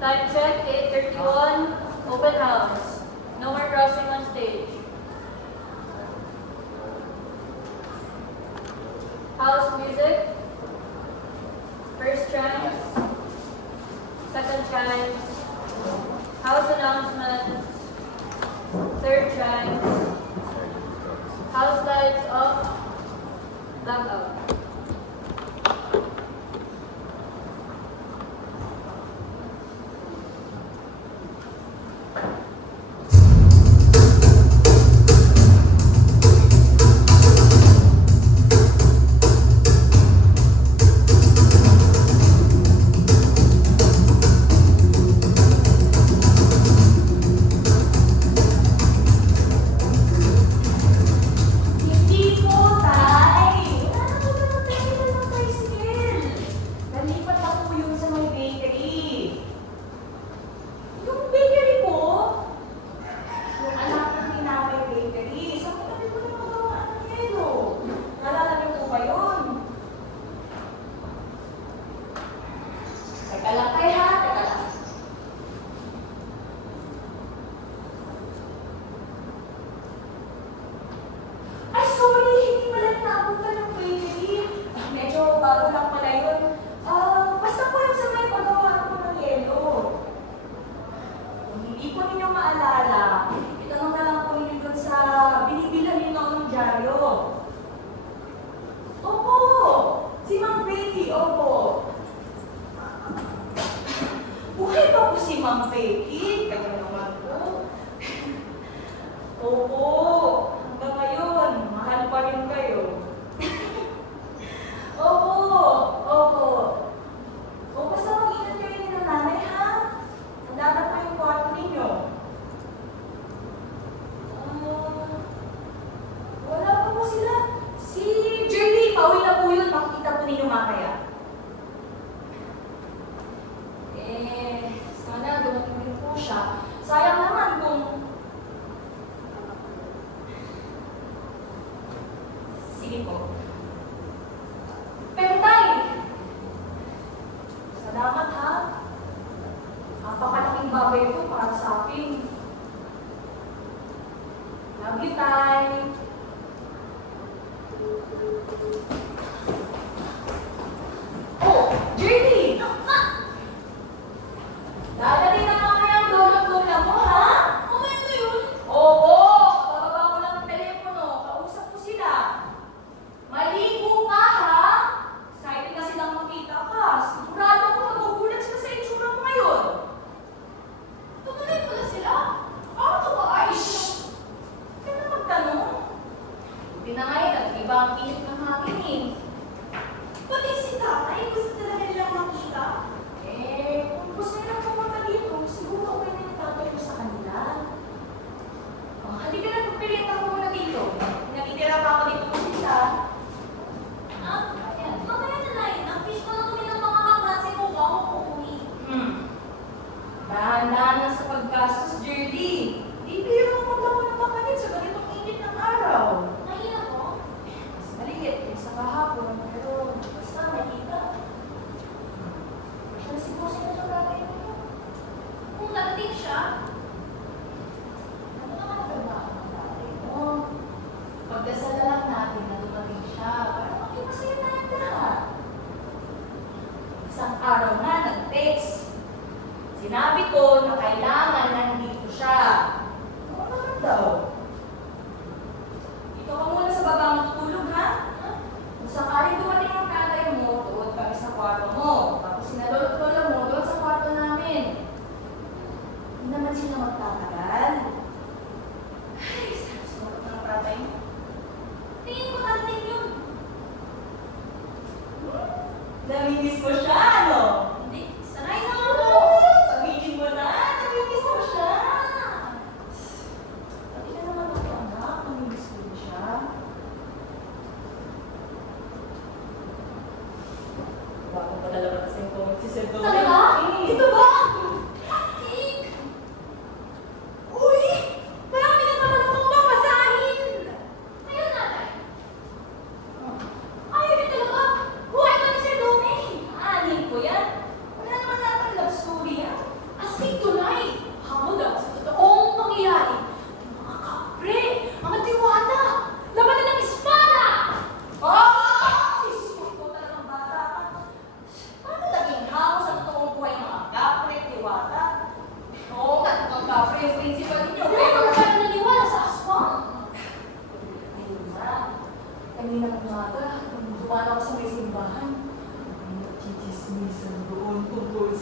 Time check, 8:31. Open house. No more crossing on stage. House music. First chimes. Second chimes. House announcements. Third chimes. House lights off. Blackout.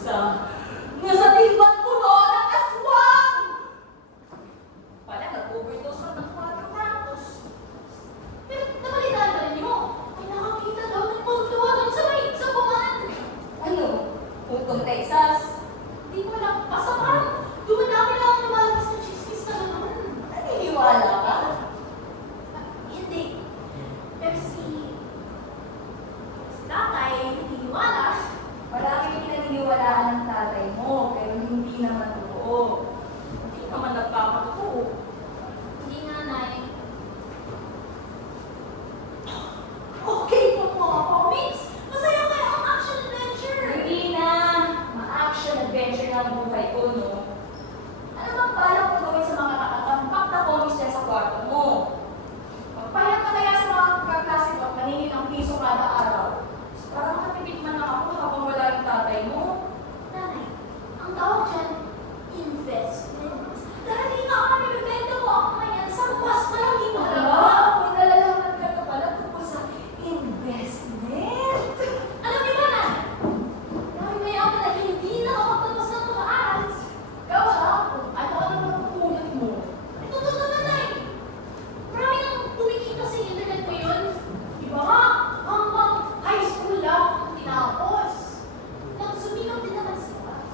Nasa tibat ko noon ang aswang! Pala, nag-overdose ka ng 4 cantos. Pero nabalitaan ba ninyo? May nakakita daw ng magluwa doon sa may sabuhan. Ano? Putong Texas? Hindi ko alam. Basta parang dumadami lang ang lumalabas na chismis na gano'n. Naniniwala ka? Hindi. Pero si tatay naniniwala. Marami pinaniniwalaan ng tatay mo, pero hindi naman totoo. Hindi naman nagpapatotoo. Hindi nga, Nay. Okay po mga comics. Masaya kayo ang action-adventure. Hindi na ma-action adventure ng buhay ko, no? Ano bang balak mo gawin sa mga nakatampak na comics dyan sa kwarto mo? Magpahirap ka kaya sa mga kaklase mo at maningin ang piso kada araw. Para makatipid man lang ako habang wala yung tatay mo. Nanay, ang tawag dyan, investment. Dahil hindi nga kami bibenta mo ako ngayon sa mas malaking halaga. May nalalaman ka na pala tungkol sa investment. Alam niyo ba, Nanay? Dahil may ako na hindi nakakapagtapos ng pag-aaral. Ikaw ha? Ano ang pulot mo? Ito totoo, Nanay. Marami nang kumikita sa internet ko yun. Iba nga, hanggang high school lang ang tinapos. Nagsumikap din naman sila.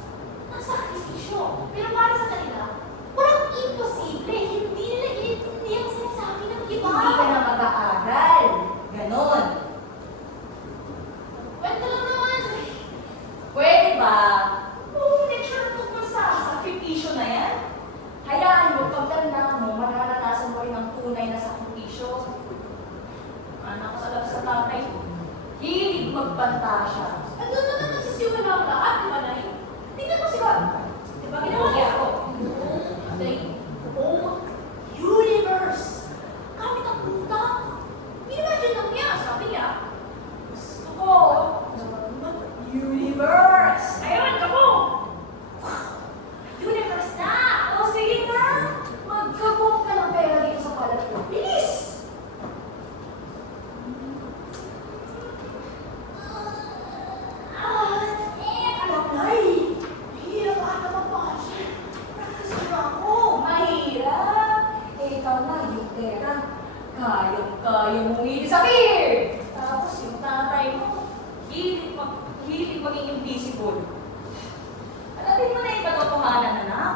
Nagsakripisyo. Pero para sa kanila, walang imposible. Hindi nila inintindihan ang sinasabi ng iba. Hindi ka na mag-aaral. Ganon. Kwento lang naman. Pwede ba? Oo, lecture tungkol sa sakripisyo na yan. Hayaan mo, pagtanda mo, mararanasan mo rin ang tunay na sakripisyo. Anak ko sa labas sa tatay ko. Hilig magbanta siya. Andun naman nagsisiwala ang lahat, di ba, Nay? Tingnan mo si Juan. Di ba ginawa niya ako? They own universe. Gamit ang utak. Imagine lang niya, sabi niya. Gusto ko mag-universe. Ayun, kamo! Universe na! O sige na, magkabog ka ng pera dito sa palat ko. Bilis! Alam, Nay! Hirap ata mag-budget. Practice ko na ako. Mahirap. Eh, ikaw na, yung pera. Kayang-kaya mong i-disappear. Tapos yung tatay mo, hilig maging invisible. Alamin mo na yung katotohanan, anak.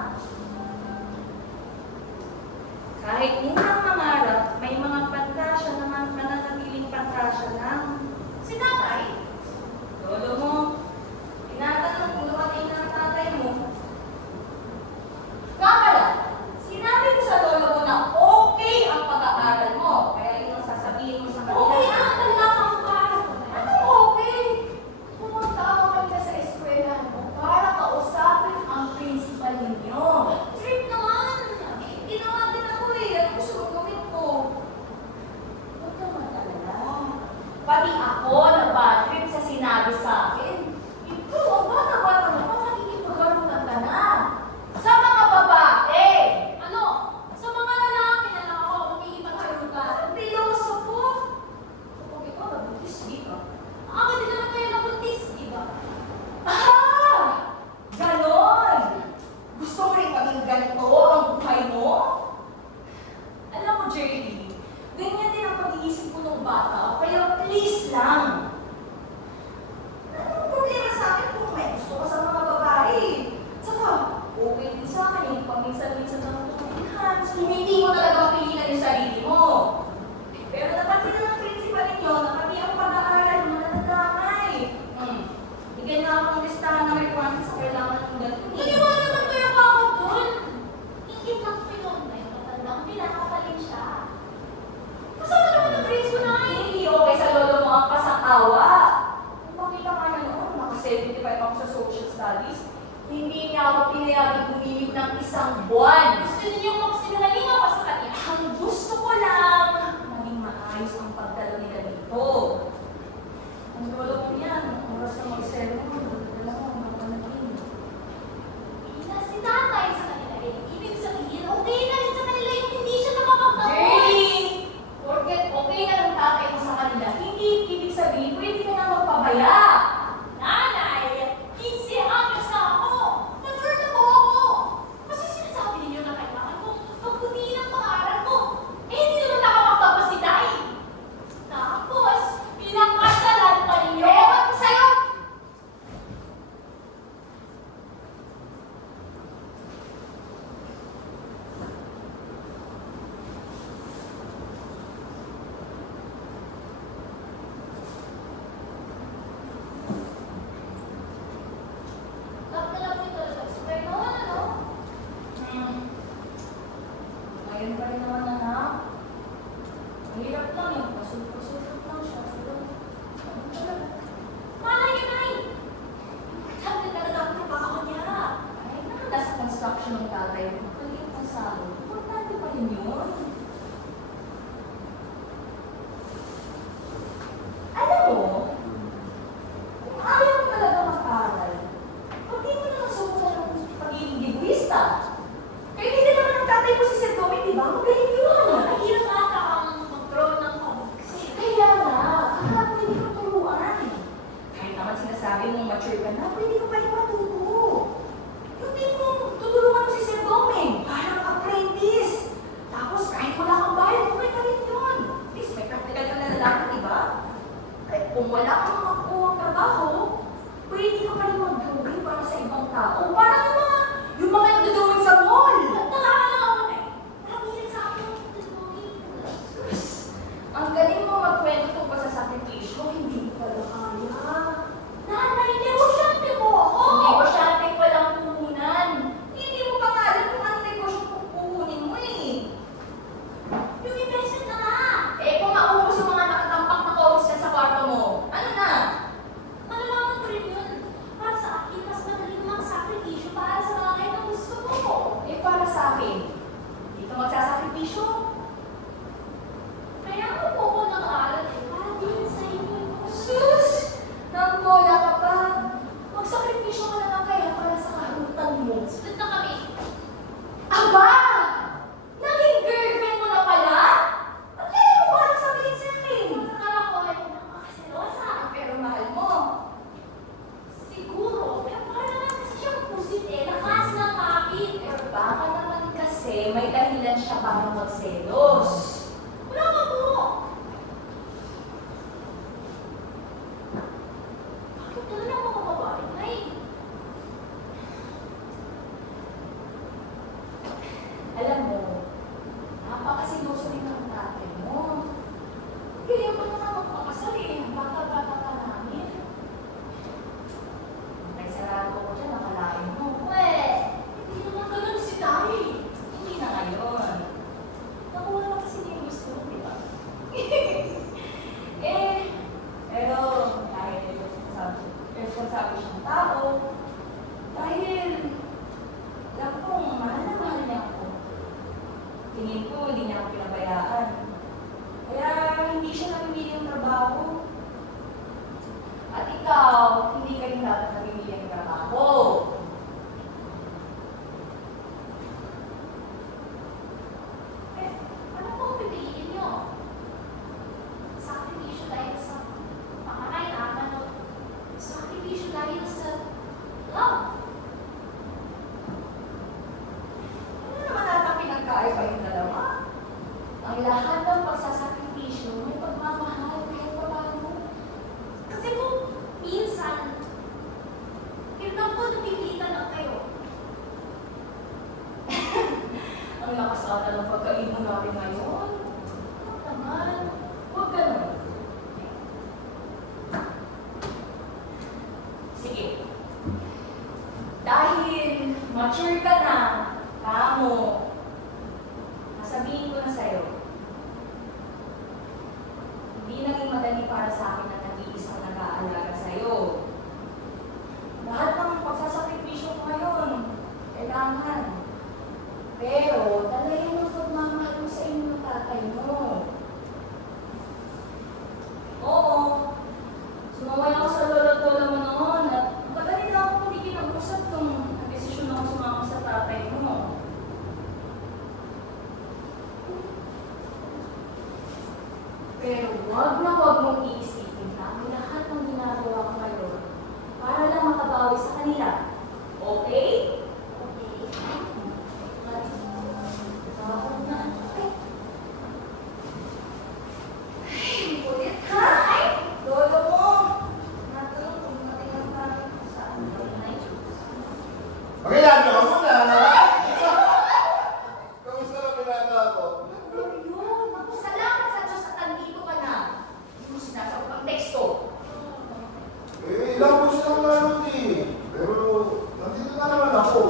Kahit unang mangarap, may mga pantasya naman mananatiling pantasya lang. Si tatay? Lolo mo, tinatanong kung dumating na ang tatay mo. Nga pala, sinabi ko sa lolo mo na okay ang pag-aaral mo. Kaya yun ang sasabihin mo sa kanila. Okay naman talaga ang para ko. Anong okay? Pumunta ako kanina sa eskwelahan mo para kausapin ang principal ninyo. Trip naman! Tinawagan ako eh. Ano gusto mo gawin ko? Huwag ka mag-alala. Pati ako na bad trip sa sinabi sa akin. Ito, ang bata-bata mo pa nakikipagkaroon ka na. Sa mga babae. Ano? Sa mga lalaki na lang ako makikipagharutan. Pilosopo. Kapag ikaw nabuntis, di ka. Ako din naman kayo nabuntis, di ba? Ah! Ganon! Gusto mo rin maging ganito ang buhay mo? Alam mo, Jerry, ganyan din ang pag-iisip ko ng bata, kaya please lang. Anong problema sa akin kung may gusto ka sa mga babae? Saka, okay din sa akin yung paminsan-minsan na magtutulihan kung hindi mo talaga mapigilan yung sarili mo. Pero napansin na ng principal ninyo na pati ang pag-aaral mo nadadamay. Bigyan nga ako ng listahan ng requirements sa kailangan ng gano'n. Iniwala naman kayo pa ako dun. Ingit ng pinon na yung matandang pinakatalin siya. Kasama naman ang grades ko na Hindi okay sa lolo mo ang pasang-awa. Kung makita ka na noon, naka-75 ako sa social studies, hindi niya ako pinayagang bumimik ng 1 buwan. Gusto niyo magsinungaling ako sa kanya. Ang gusto ko lang, maging maayos ang pagdalo nila dito. Ang lolo mo yan, oras na mag-sermon, dala mo, mapanagin. Ina, si tatay sa kanila eh. Ibig sabihin, okay na rin sa kanila yung hindi siya nakapagtapos. Jerry! Porket okay na ng tatay mo sa kanila, hindi ibig sabihin pwede ka na magpabaya. Nanay, 15 anyos na mature ka na, pwede ka pa rin matuto. Yung tipong tutulungan mo si Sir Doming, parang apprentice. Tapos kahit wala kang bayad, okay ka rin yun. At least may practical ka na lalaki, di ba? Kahit kung wala kang makuha trabaho, pwede ka pa rin mag-drawing para sa ibang tao. Parang yung mga nagdodrawing sa mall. Nakakala lang ako eh. Nakabilang sa akin yung drawing. Sus, ang galing mo magkwento tungkol sa sakripisyo, hindi mo pala kaya. Nanay, negosyante mo ako! Negosyante ko lang puhunan. Hindi mo pa nga alam kung anong negosyo puhunin mo eh. Yung investment na nga! Eh kung maubos yung mga nakatampak na coats dyan sa kwarto mo, ano na? Malalaman ko rin yun. Para sa akin, mas madaling magsakripisyo para sa mga na gusto ko. Eh para sa akin, hindi ka magsasakripisyo. Kaya ako po ako nag-aaral eh. Para din sa inyo. Sus! Nanggola ka pa. Magsakripisyo ka na lang kaya para sa karutan mo. Split na kami. Aba! Naging girlfriend mo na pala? Ba't kaya mo parang sabihin sa akin? Akala ko ay nakakaselosa. Pero mahal mo. Siguro. Pero para naman kasi siyang pusit eh. Lakas ng kapit. Pero baka naman kasi may dahilan siya para magselos. Wala ka po. Bakit ka lang ako kababae, Nay? Alam mo, napakasiloso rin ng tatay mo. Kaya pa naman magpakasal eh. Bata-bata pa namin. May sarado ko dyan, nakalain mo. Hindi naman ganun si Tay. Hindi na ngayon. Nakuha lang kasi niya yung gusto mo, di ba? Pero dahil responsable siyang tao, dahil alam kong mahal na mahal niya ako. Tingin ko, hindi niya ako pinabayaan. Kaya hindi siya namimili ng trabaho. At ikaw, hindi ka rin dapat namimili ng trabaho. Eh, ano po ang pipiliin niyo? Sakripisyo dahil sa pangangailangan o sakripisyo dahil sa love? Ano naman ata pinagkaiba yung dalawa? Ang lahat ng pagsasakripisyo may pagmamahal kahit pa paano. Kasi kung minsan, tignan ko napipilitan lang kayo. Ang lakas ata ng pagkaibon natin ngayon. Huwag naman. Huwag ganun. Sige. Dahil mature ka na, kamo, nasabihin ko na sa'yo, hindi naging madali para sa akin na nag-iisang nag-aalaga sa'yo. Lahat ng pagsasakripisyo ko ngayon, kailangan. Pero, talagang ang pagmamahal mo sa inyo ng tatay mo. Oo. Sumaway ako sa lolo't lola mo noon at matagal na ako hindi kinag-usap kung nag-desisyon ako sumama sa tatay mo. Pero wag na wag mong iisipin na ang lahat ng ginagawa ko ngayon para lang makabawi sa kanila. Okay? Okay. Tawag na. Ay, kulit ha? Lolo mo! Natanong kung matingang tayo kung saan ka na Pakilala ka muna! Kamusta na pinata ko? Yun, naku, salamat sa Diyos at nandito ka na. Hindi mo sinasagot ang teksto. Eh, ilang gusto lang namin eh. Pero, nandito na naman ako.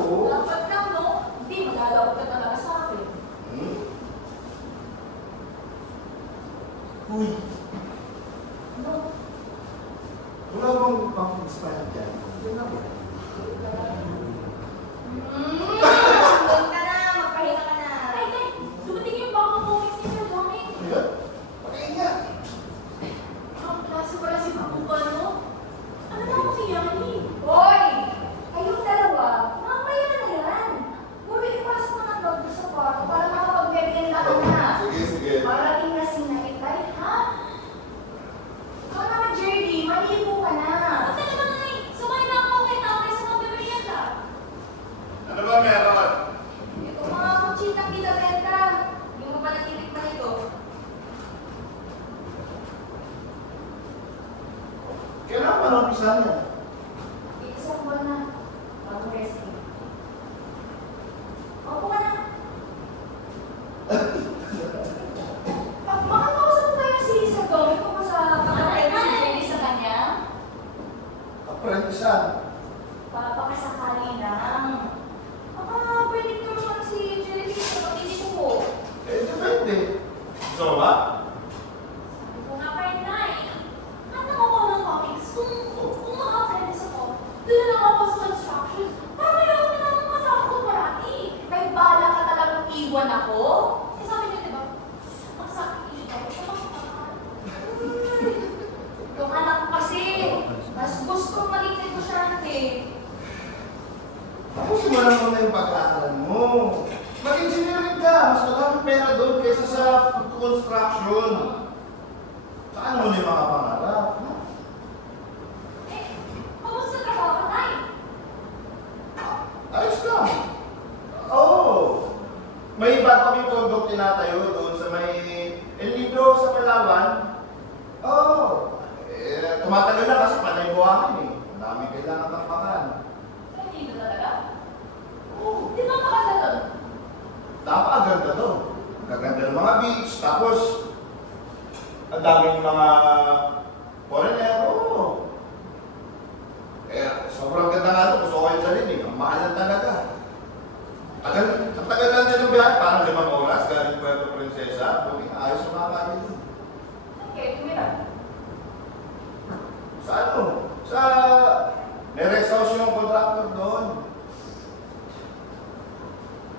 isa. Papakasakali lang. Baka pwede tulungan si Jerry sa pag-ibig ko. Eh, depende. Gusto mo ba? Sabi ko nga kay Nay, hanap ako ng topics kung maka-friends ako. Doon na lang ako sa construction. Parang ayaw na lang kasama ko parati. May bala ka talagang iwan ako? Eh sabi niyo, diba? Mag-sacrifice ako sa mga kapatid. Yung anak ko kasi, mas gusto maging negosyante. Tapusin mo lang muna yung pag-aaral mo. Mag-engineering ka. Mas maraming pera doon kaysa sa construction. Saan mo na yung mga pangarap? Ha? Eh, kamusta trabaho ka, Nay? Ayos lang. Oo. May iba kaming condo tinatayo doon sa may El Nido sa Palawan. Oo. Eh, tumatagal na kasi panay buhangin eh. Ang dami kailangan tampakan. Sa dito talaga? Oo. Di ba makasal doon? Napakaganda to. Ang gaganda ng mga beach. Tapos, ang daming mga foreigner. Oo. Eh, sobrang ganda nga ito. Gusto ko kayo sa linig. Ang mahal talaga. Ang tagal lang din ng biyahe. Parang 5 oras. Galing Puerto Princesa. Buti ayos yung mga kanya dun. Okay, tumira. Sa ano? Sa... May-rest house yung contractor doon.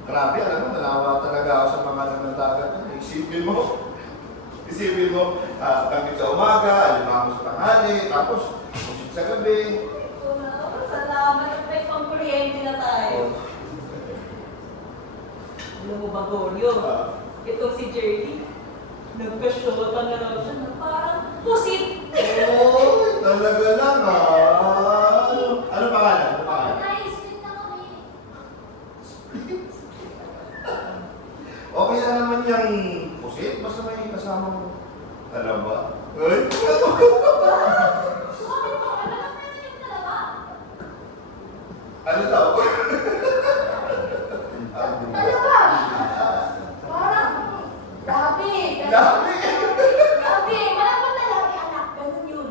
Grabe, alam mo, nalawa talaga ako sa mga nandagat. Isipin mo, tangkit sa umaga, alimang sa tanghali, tapos pusit sa gabi. Salamat at may pang-kuryente na tayo. Alam mo ba, Goryo? Ito si Jerry. Nagka-shota na lang siya na parang pusit. Oo, talaga lang Ano pangalan? Ano pangalan? Nay, split na kami. Okay lang naman yung pusit, basta may kasama mo. Alam ba? Ay, Sabi ko, anak na yun talaga. ano daw? Talaga? Parang labi. Dami! Labi. Malaman na labi, anak. Ganun yun.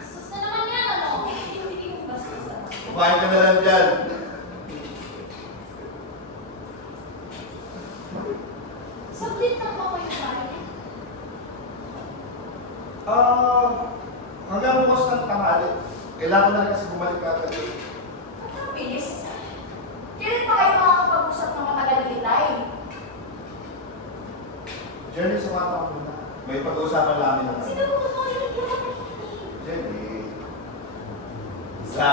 Sus na naman yan, ano? Hindi mo bastos, ano? Kumain ka na lang dyan. Saglit lang ba kayo sa akin? Hanggang bukas ng tanghali. Kailangan ko na rin kasi bumalik ka agad. Ang bilis. Kailan pa kayo makakapag-usap ng matagal nilay? Jenny, sa mga tao na. May pag-uusapan namin ng Sino mo gusto yung nagkakaroon? Jenny. Isa.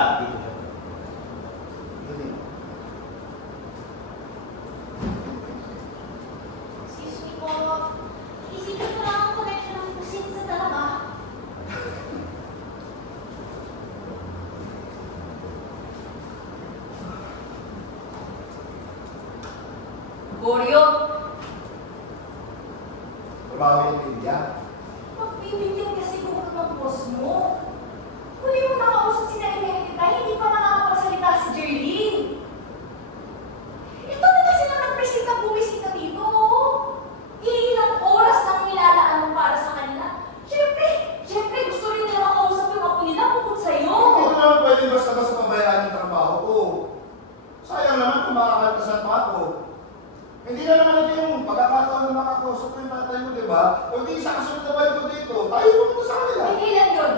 Jenny. Excuse me po. Isipin ko lang ang connection ng pusit sa dalawa. Goryo, Trabaho yung India. magbibigyan kasi ko ng boss mo. Huli mo nakausap si Nanay kita, hindi pa nakakapagsalita si Jerry. Ito na kasi na nag-presenta bumisita dito. Ilang oras lang nilalaan mo para sa kanila. Siyempre gusto rin nila makausap yung apo nila bukod sa'yo. Hindi ko naman pwedeng basta-basta pabayaan yung trabaho ko. Sayang naman kung makakaltasan pa ako. Hindi na naman ito yung pagkakataon na makakausap ko yung tatay mo, di ba? O di sa kasunod na balik ko dito, tayo pumunta sa kanila. Ay, kailan yun?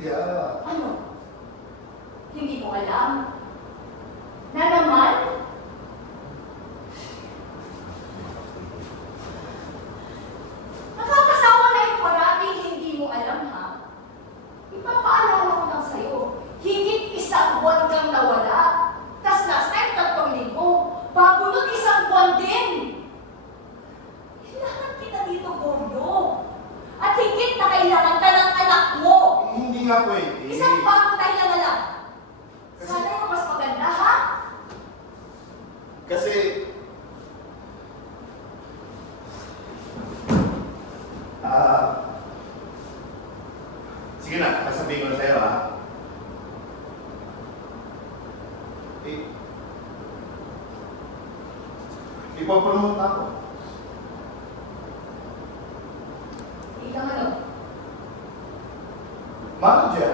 Yeah. Ano? Hindi mo alam? Na naman? Nakakasawa na yung maraming hindi mo alam, ha? Ipapaalala ko lang sa'yo, higit 1 buwan kang nawala. Tas last time, 3 linggo. Bago nun, 1 buwan din. Kailangan kita dito, Gordo. At higit na kailangan ka ng anak mo. Hindi nga pwede. Isang bagong dahilan na lang. Sana yung mas maganda, ha? Kasi... sige na, sasabihin ko na sa'yo, ha? Ipopromote ako. Bilang ano? Manager.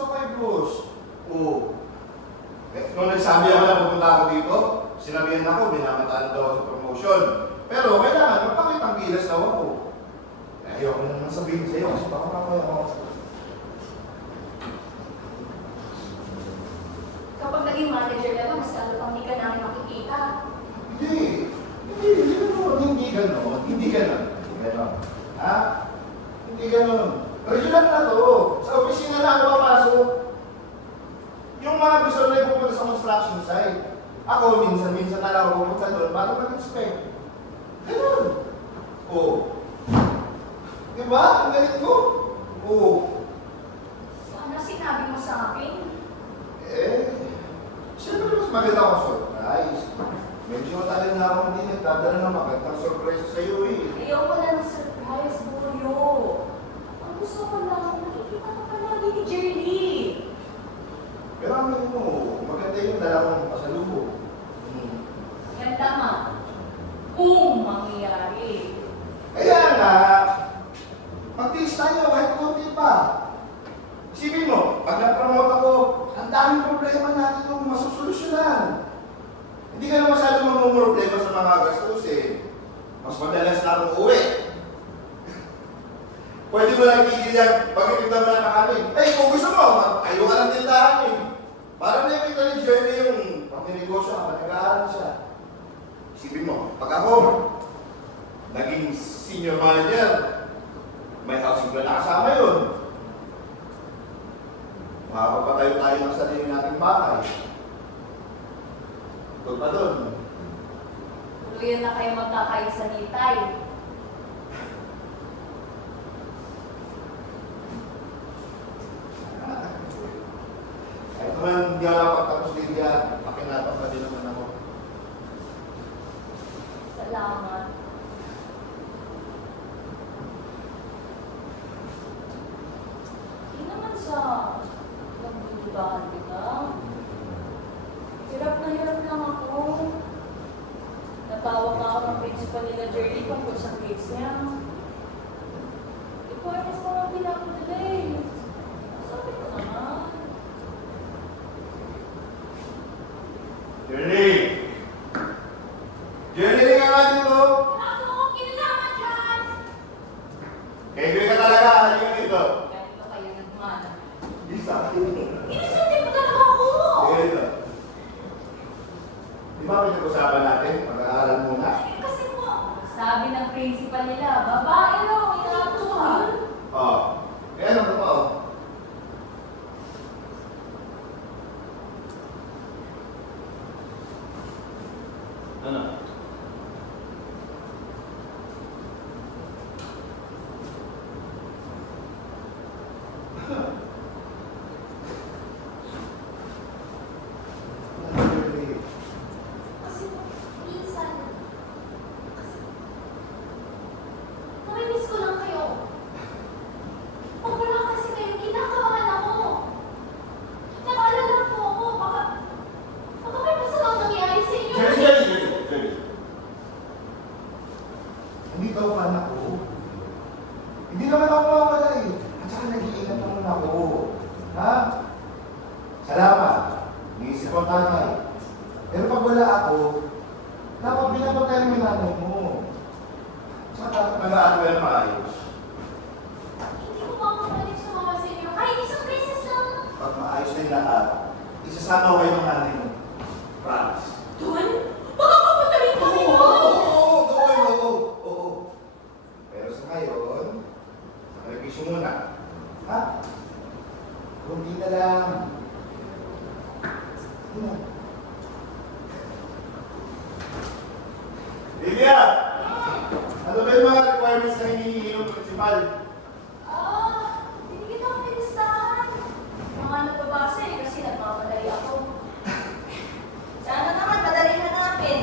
gusto kay boss. Oo. Nung nagsabi ako na pupunta ako dito, sinabihan ako, binamataan daw ako sa promotion. Pero kailangan, magpakitang gilas daw ako. Ayoko na naman sabihin sa'yo kasi baka mamaya ako. Kapag naging manager ka ba, mas lalo pang hindi ka namin makikita. Hindi ganon. Hindi ganon. Ha? Hindi ganon. Regular na to. Sa opisina na ako papasok. Yung mga gusto na pupunta sa construction site. Ako, minsan-minsan na lang ako pupunta doon para mag-inspect. Ganon. Oo. Diba? Ang galit ko. Oo. Sana sinabi mo sa akin. Siyempre mas maganda ako surprise. Medyo matagal na ako hindi nagdadala ng magandang surprise sa'yo eh. Ayoko na ng surprise, Boyo. Ang gusto ko lang, nakikita ka palagi ni Jerry. Pero amin mo, maganda yung dala kong pasalubong. Ganda nga. Kung mangyayari. Kaya nga, mag-tiis tayo kahit konti pa. Isipin mo, pag na-promote ako, ang daming problema natin yung masusolusyonan. Hindi ka na masyadong mamumroblema sa mga gastusin. Mas madalas na akong uwi. Pwede mo lang gigil yan, pag-ipigda mo lang kakanin. Ay, kung gusto mo, ayaw ka ng tindahan eh. Para nakikita ni Johnny yung pag-negosyo ka, nag-aaral siya. Isipin mo, pag ako, naging senior manager, may housing plan na kasama yun. Makapagpatayo tayo ng sarili nating bahay. Tugod pa doon. Tuluyan na kayo magkakayo sa nitay. Kahit naman hindi ako nakapagtapos din niya, pakinapak na din naman ako. Salamat. Hindi naman sa nagbubugahan kita. Hirap lang ako. Natawag na ako ng principal nila Jerry tungkol sa grades niya. Ikaw ko nga pinapadala eh. Sabi ko naman. Jerry! Jerry, ka nga dito! Ako, kinalaman dyan! Kaibigan ka talaga, halika dito. Ganito kayo nagmana. Isa. Inusunod mo talaga ako! Sige dito. Di ba pinag-usapan natin? Pag-aaral muna. Kasi mo, Sabi ng principal nila, babae raw, inatuwa. Oo. Eh, ano totoo? Ano? kasi minsan, kasi, namimiss ko lang kayo. Pag wala kasi kayo, kinakabahan ako. Nakaalala po ako, baka may masamang nangyari sa inyo. Jerry! Hindi ka anak ko. Hindi naman ako mawawala eh. At saka nag-iingat naman ako. Ha? Salamat. Niisip ang tatay. Pero pag wala ako, dapat binabagay mo yung nanay mo. Saka nag-aaral na maayos. Hindi ko makakabalik sumama sa inyo. Kahit isang beses lang. Pag maayos na yung lahat, isasama ko kayo ng nanay mo. Promise. Doon? Baka pupunta rin kami doon! Oo. Pero sa ngayon, sakripisyo muna. Ha? Kunti na lang. Ano? Lilia! Ano ba yung mga requirements na hinihingi ng principal? Hindi kita ako nilistahan. Mga nababasa eh, kasi nagmamadali ako. Sana naman, madali na natin.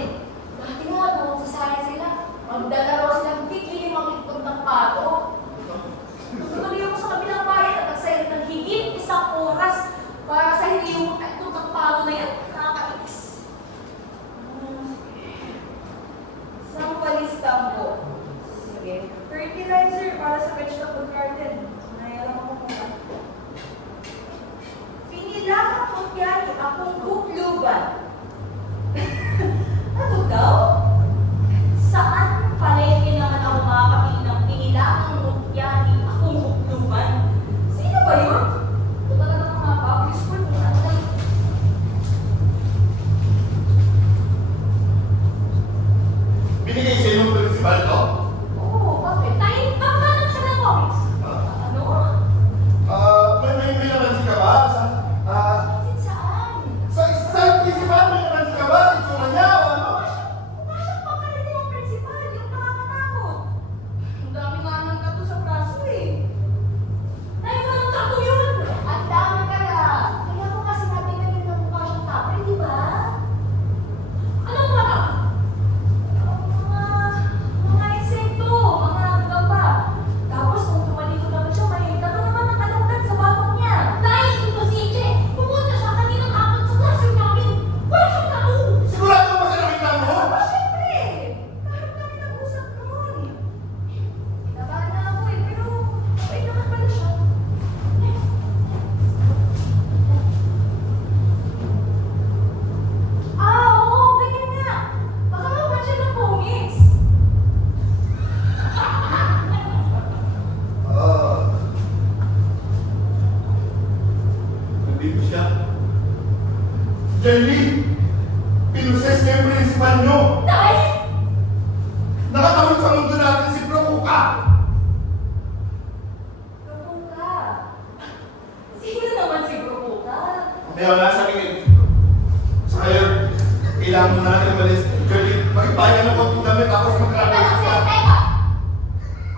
Dati nga, kung sasaya sila, magdala raw silang tigli 5 litong ng pato. Tutuloy ako sa kabilang bayan at nagsayang ng higit 1 oras para sa hindi yung itong ng pato na yan. Nakakainis. Isang walis tambo. Sige. Fertilizer para sa vegetable garden. Nayalang ako kung Binigay sa inyo ng principal to? Oo, bakit? Dahil banggalan siya ng comics. Ano? May naman ka ba? Kapatid saan? Sa principal, may naman ka ba? Sa itsura niya o ano? Pumasok pa ka rin yung principal, yung nakakatakot. Ang dami nga ng tattoo sa braso eh. Dahil walang tattoo yun. Ang dami kaya. Kaya ko kasi natin kanina na mukha siyang tapre, di ba? Anong wala? Mga insekto, mga gamba. Tapos kung tumalikod naman siya, may dama naman ang alunggan sa bakong niya. Dahil imposible. Pumunta siya kaninang hapon sa classroom namin. Wala siyang tattoo. Sigurado ba sa nakita mo? Aba, syempre! Kahit kami nag-usap noon. Kinabahan na ako eh, pero wait naman pala siya. Oo, ganyan nga. Baka nga siya ng comics. Nandito siya. Jelly! Pinoses niya yung principal niyo! Dahil Nakatawag sa mundo natin si Prokuka! Grupo ka. Sino naman si Grupo ka? Kaya nasa tingin. Sa kayo, kailangan mo na natin umalis. Jelly, magpahinga ng konting damit tapos Teka mag-travel lang, ka. teka.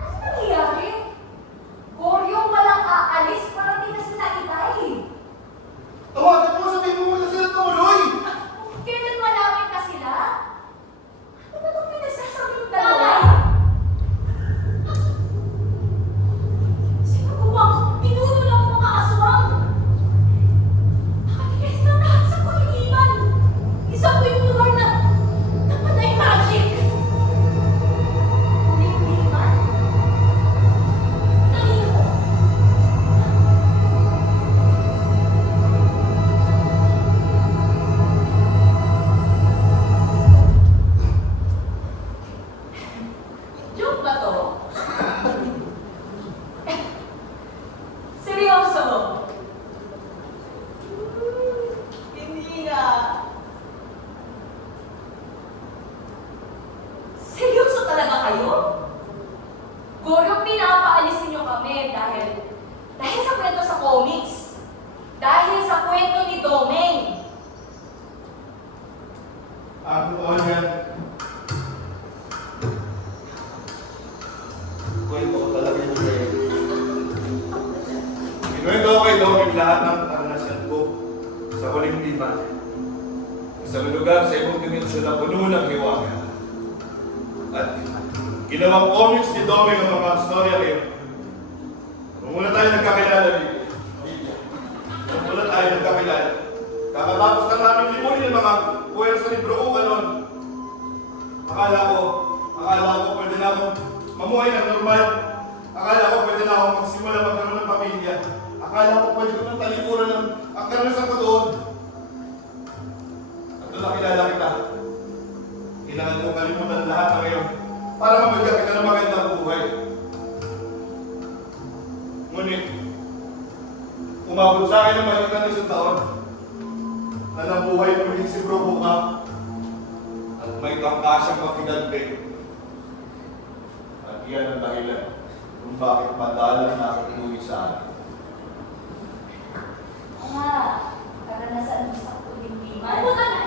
Ano nangyayari? Goryong walang aalis, parang di na sila itay. Tawagan mo, sabihin mo muna sila tumuloy! Kailan malapit na sila? Ano ba itong pinagsasabi yung Nanay! dalawa? Sino ko ba? Pinuno lang ang mga aswang. Nakatigay silang lahat sa kuliman. Isa po yung lugar na napanay magic. Hindi man. Nalino ko. Joke ba to? Seryoso? Hindi nga. Seryoso talaga kayo? Goryo, pinapaalisin niyo kami dahil sa kwento sa comics. Dahil sa kwento ni Domeng. Ang totoo niyan. Kwento ko talaga yung kayo. Kinuwento ko kay Doming lahat ng karanasan ko sa huling lima. Isang lugar sa ibang dimensyon na puno ng hiwaga. At ginawang comics ni Doming ang mga storya ngayon. Kung muna tayo nagkakilala dito. Kung muna tayo nagkakilala. Kakatapos lang namin limunin yung mga puwersa ni Bro Uka noon. Akala ko pwede na akong mamuhay ng normal. Akala ko pwede na akong magsimula magkaroon ng pamilya. Akala ko pwede ko ng talikuran ng ang karanasan ko doon. At doon nakilala kita. Kailangan kong kalimutan lahat na ngayon para mabigyan kita ng magandang buhay. Ngunit, umabot sa akin ng mahalaga ng isang taon na nabuhay ulit si Bro Uka at may tangka siyang makiganti. At iyan ang dahilan kung bakit madalang nakatuloy sa akin. Ama, karanasan mo sa kulimliman. Pumunta na.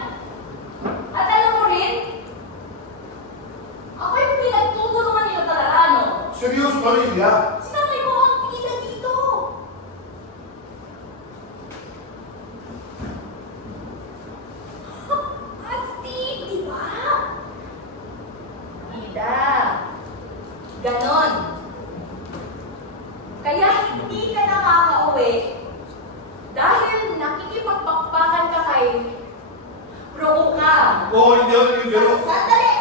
At alam mo rin, ako yung pinagtutulungan niyo talaga, ano? Seryoso ba rin niya? Sinakay mo ang pila dito. Astig, di ba? Ida. Ganon. Kaya hindi ka nakaka-uwi dahil nakikipagpakpakan ka kay Bro Uka. Oo, hindi ako nagbibiro. Sandali!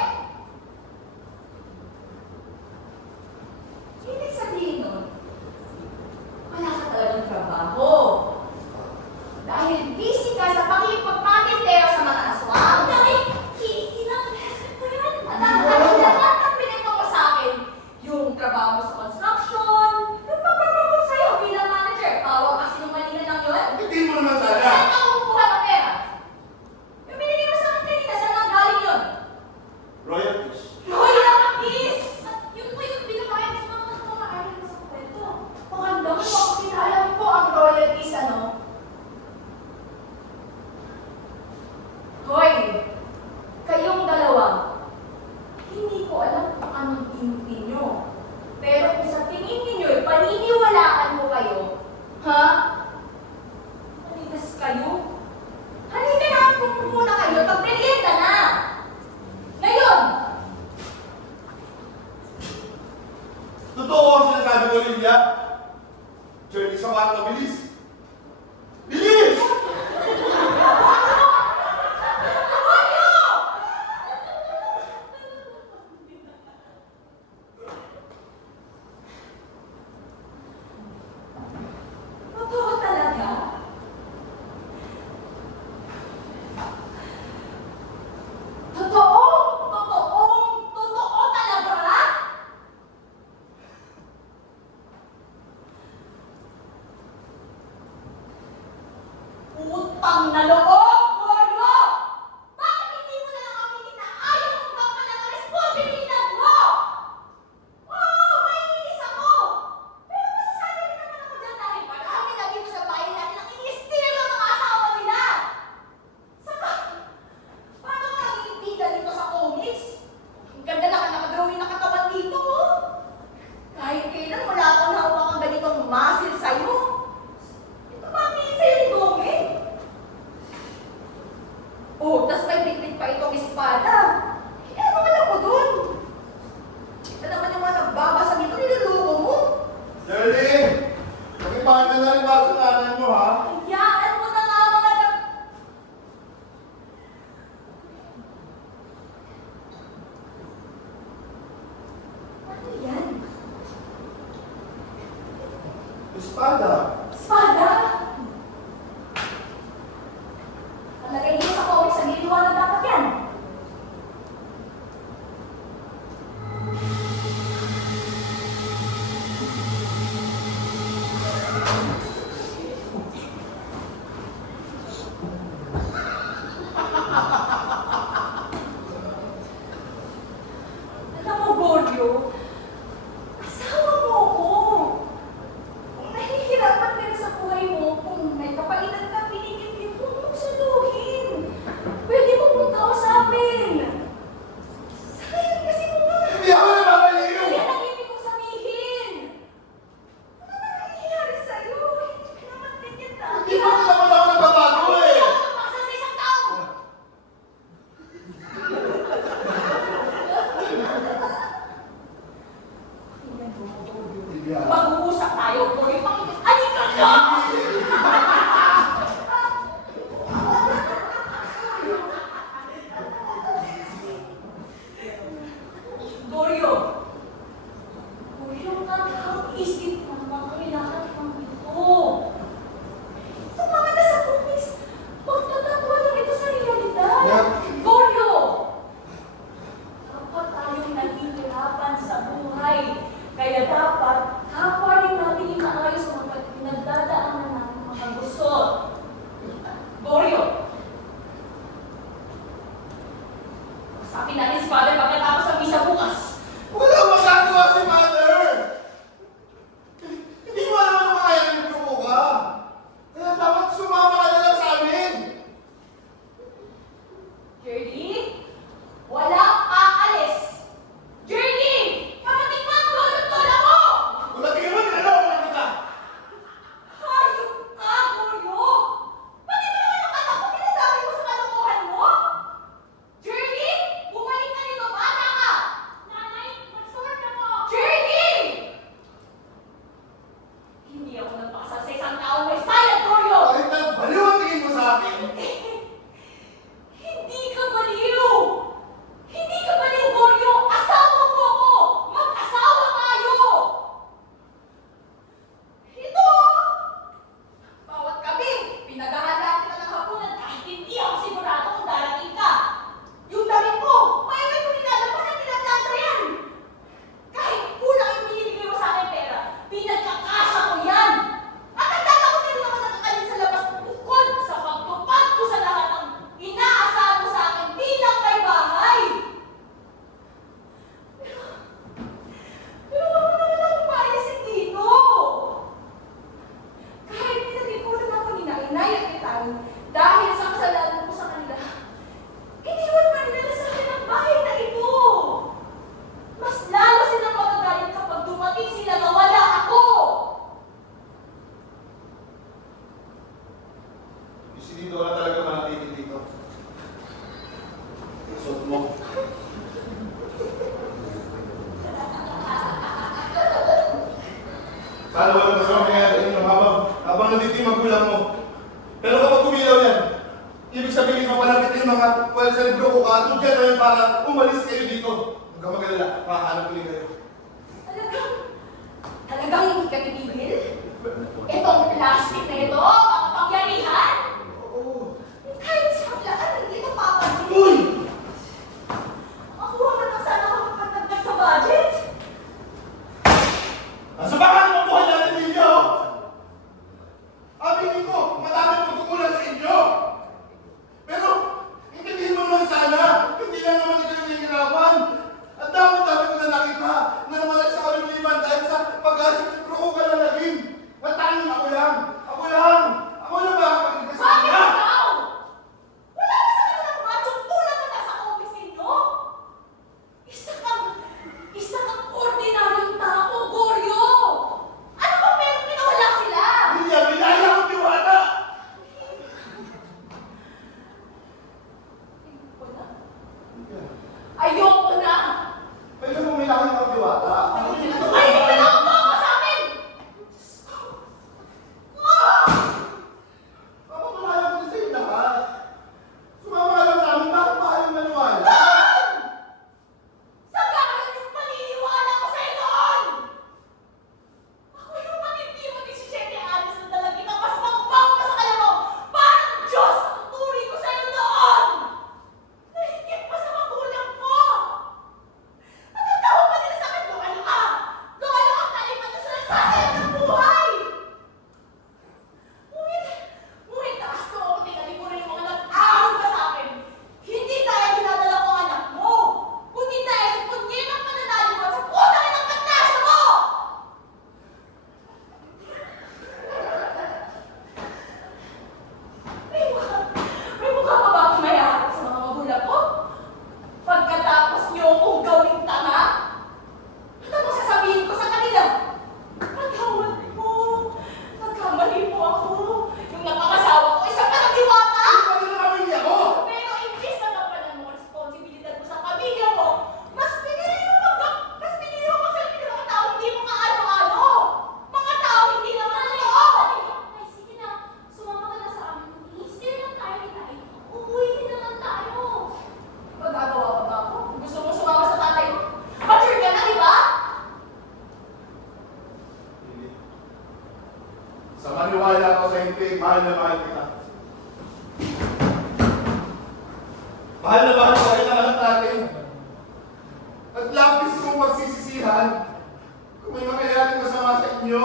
Ibig sabihin nun, wala ka talagang trabaho. Dahil busy ka sa pakipagpakintero sa mga aswang. Dahil, ilang beses ko yan. At ang lahat ng pinito mo sa akin, yung trabaho mo sa construction, yung papapromote sa'yo bilang manager, tawag kasi nung malina lang yun. Hindi mo naman sana. Saan ka kukuha ng pera? Yung binigay mo sa akin kanina, saan ang hindi ko alam kung anong tingin niyo. Pero kung sa tingin ninyo, paniniwalaan ko kayo, ha? Manigas kayo. Halika na, kung muna kayo, pagmerienda na! Ngayon! Totoo ang sinasabi ko, Lilia. Journey sa kwarto, bilis! Bilis! Totoo talaga? Totoo? Totoo talaga? Utang na loob, Goryo! Bakit hindi mo na lang aminin na ayaw mong gampanan ang responsibilidad mo? Oo, maiinis ako! Pero masasali rin naman ako dyan dahil marami na dito sa bahay natin ang ini-steal ng mga asawa nila! Saka, paano ka naging bida dito sa comics? Ang ganda na ka nakadrawing na katawan dito, oh! Kahit kailan wala akong hawak ang ganitong muscle sa'yo. Ito ba ang sa'yo ni Domi? Oh, tas may bitbit pa itong espada. Eh, ano alam mo dun? Ito naman yung mga nagbabasa dito, niluluko mo. Shirley! Pakipahan ka na rin para sa nanay mo, ha? Hayaan mo na nga mga Ano yan? Espada! Espada? Nalagay dito sa comics, sa niliwanag dapat yan. Alam mo, Goryo, asawa mo ako. Kung nahihirapan ka sa buhay mo, kung may kapainan ka pinigil, huwag mong saluhin. Pwede mo mong kausapin. Sayang kasi mo nga. Hindi ako nababaliw! Yan ang ibig kong sabihin. Ano na nangyayari sa'yo? Hindi ka naman ganyan dati. Hindi mo naman ako nagbabago, eh! Hindi ako napaksa sa isang tao. Lilia. Mag-uusap tayo, Goryo. Halika ka! Goryo! Goryo, nakakaisip mo naman kailangan ng ito. Itong mga nasa comics, pagtatatuwa lang ito sa realidad. Yeah. Goryo! Dapat tayong naghihirapan sa buhay. Kaya dapat, kapwa rin natin inaayos ang mga pinagdadaanan natin mga gusto. Goryo! Sabi natin si Father pagkatapos ng misa bukas. Wala Akala mo lang kasi mangyayari yun habang nandito yung magulang mo. Pero kapag umilaw yan, ibig sabihin mapalapit yung mga cerebro ko katulad dyan na yun para umalis kayo dito. Huwag ka mag-alala, makahanap ulit kayo. Talagang hindi ka titigil? Itong plastic na ito, makapangyarihan? Oo. Kahit sa lahat, hindi mapapansin. Uy! Makuha ka na sana makapagdagdag sa budget. Nasa baka naman buhay natin ninyo! Aminin ko, madami pagkukulang sa inyo! Pero, intindihin mo naman sana, hindi lang naman ikaw yung nahihirapan. Ang dami-dami ko na nakita na naman sa kalimliman dahil sa pag-asip ng pro ka na naging. Matangin ako lang! Ako lang! Ako lang ba ang pagkikas sa Bakit kanya? ikaw? Wala ba sa kanilang machong tulad na nasa office ninyo? Isa kang ordinaryong tao, Goryo! Ano ba meron pinawala sila? Hindi, binaya akong tiwala! Ayoko na! Pwede mo may laking akong tiwala. Ay, hindi ka na ako sa amin! Diyos ko! Ah! Papapalaya ko na sa inyo lahat. Sumama ka lang sa amin, bakit ba kayong maniwala? Sagaran yung paniniwala ko sa'yo noon! Ako yung matindi si Jenny Alice na dalagin na mas magbaw pa sa kanya mo! Parang Diyos ang tuturi ko sa'yo noon! Nahigit pa sa magulang ko! At ang tawag pa nila sa akin, Loalo ka! Loalo ka! Talipan na sa nagsasayang ng buhay! Ngunit taas ko ako tingali ko rin yung mga nag-aaral ka sa akin. Hindi tayo dinadala ko ang anak mo, kundi tayo sa punyet ng pananalig mo at sa putang ng pagtasya mo! May mukha pa ba akong mayakap sa mga magulang ko? Pagkatapos niyo akong gawing tanga? At ano sasabihin ko sa kanila? Nagkamali po ako. Yung napangasawa ko, isang panagdiwata! Ano na pamilya ko? Pero imbis na kapalan mo ang responsibilidad mo sa pamilya mo, mas pinili mo magsalita ng mga tao hindi mo kaano-ano! Mga tao hindi naman totoo! Ay, sige na. Sumama ka na sa amin. I-steer lang tayo ni Tay. Uuwi din naman tayo. Magagawa pa ba ako? Gusto mo sumama sa tatay mo? Mature ka na, di ba? Hindi. Sa maniwala ko sa hindi, mahal na mahal kita. Mahal na mahal ko rin ang anak natin. At labis kong pagsisisihan kung may mangyayaring masama sa inyo.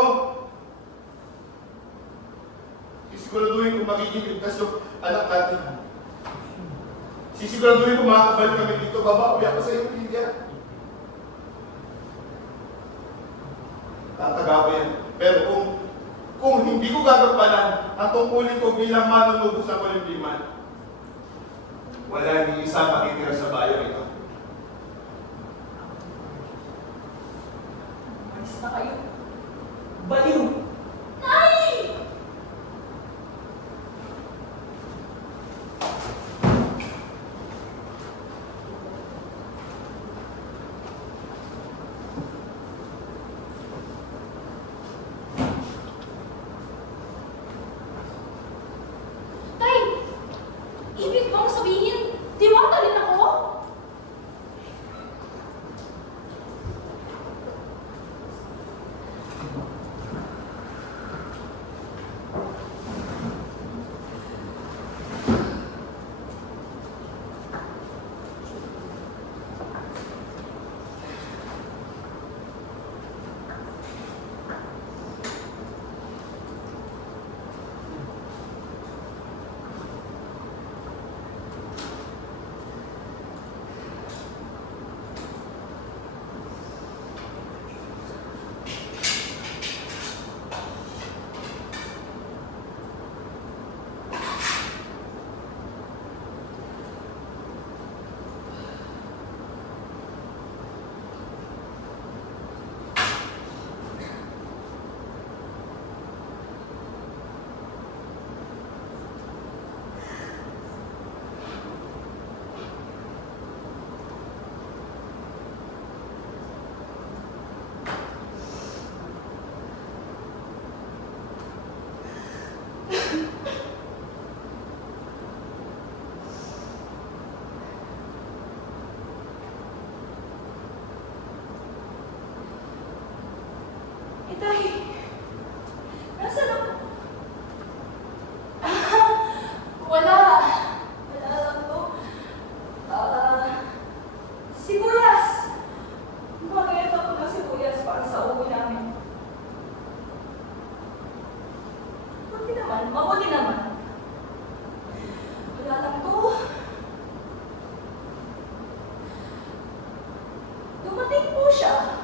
Sisiguraduhin kung magiging ligtas yung anak natin. Sisiguraduhin kung makakabalik kami dito, babawi ako sa iyo, Lydia. Tataga ko yan. Pero kung hindi ko gagampanan ang tungkulin ko bilang manunubos ng kalimliman, wala ni isa makitira sa bayan ito. Malis na kayo. Baliw! Nay! Tay! Ibig bang sabihin, diwata rin ako? Tay, nasaan ako? Wala. Wala lang to. Sibuyas. Magayat ako ng sibuyas para sa uwi namin. Mabuti naman, mabuti naman. Wala lang to. Dumating po siya.